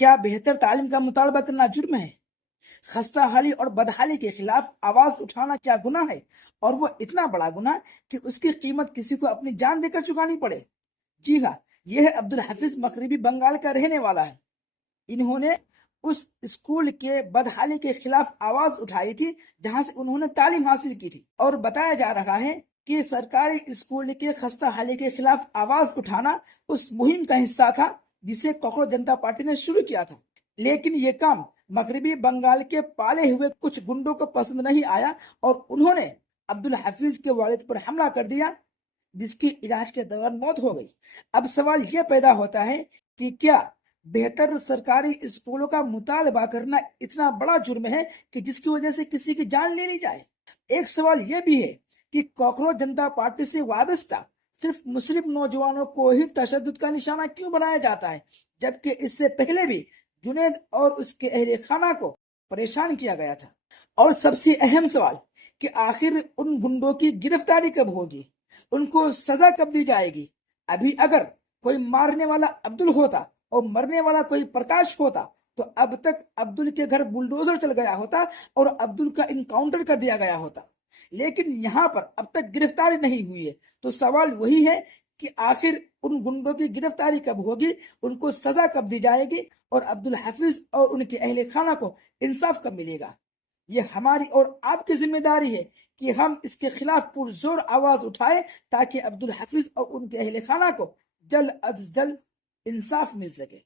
کیا بہتر تعلیم کا مطالبہ کرنا جرم ہے؟ خستہ حالی اور بدحالی کے خلاف آواز اٹھانا کیا گناہ ہے؟ اور وہ اتنا بڑا گناہ کہ اس کی قیمت کسی کو اپنی جان دے کر چکانی پڑے؟ جی ہاں، یہ ہے عبدالحفیظ مغربی بنگال کا رہنے والا ہے۔ انہوں نے اس اسکول کے بدحالی کے خلاف آواز اٹھائی تھی جہاں سے انہوں نے تعلیم حاصل کی تھی، اور بتایا جا رہا ہے کہ سرکاری اسکول کے خستہ حالی کے خلاف آواز اٹھانا اس مہم کا حصہ تھا جسے کوکروچ جنتا پارٹی نے شروع کیا تھا۔ لیکن یہ کام مغربی بنگال کے پالے ہوئے کچھ گنڈوں کو پسند نہیں آیا اور انہوں نے عبدالحفیظ کے والد پر حملہ کر دیا، جس کی علاج کے دوران موت ہو گئی۔ اب سوال یہ پیدا ہوتا ہے کہ کیا بہتر سرکاری اسکولوں کا مطالبہ کرنا اتنا بڑا جرم ہے کہ جس کی وجہ سے کسی کی جان لے لی جائے؟ ایک سوال یہ بھی ہے کہ کوکروچ جنتا پارٹی سے وابستہ صرف مسلم نوجوانوں کو ہی تشدد کا نشانہ کیوں بنایا جاتا ہے، جبکہ اس سے پہلے بھی جنید اور اس کے اہل خانہ کو پریشان کیا گیا تھا؟ اور سب سے اہم سوال کہ آخر ان گنڈوں کی گرفتاری کب ہوگی، ان کو سزا کب دی جائے گی؟ ابھی اگر کوئی مارنے والا عبدل ہوتا اور مرنے والا کوئی پرکاش ہوتا تو اب تک عبدل کے گھر بلڈوزر چل گیا ہوتا اور عبدل کا انکاؤنٹر کر دیا گیا ہوتا، لیکن یہاں پر اب تک گرفتاری نہیں ہوئی ہے۔ تو سوال وہی ہے کہ آخر ان گنڈوں کی گرفتاری کب ہوگی، ان کو سزا کب دی جائے گی، اور عبدالحفیظ اور ان کے اہل خانہ کو انصاف کب ملے گا؟ یہ ہماری اور آپ کی ذمہ داری ہے کہ ہم اس کے خلاف پرزور آواز اٹھائیں تاکہ عبدالحفیظ اور ان کے اہل خانہ کو جلد از جلد انصاف مل سکے۔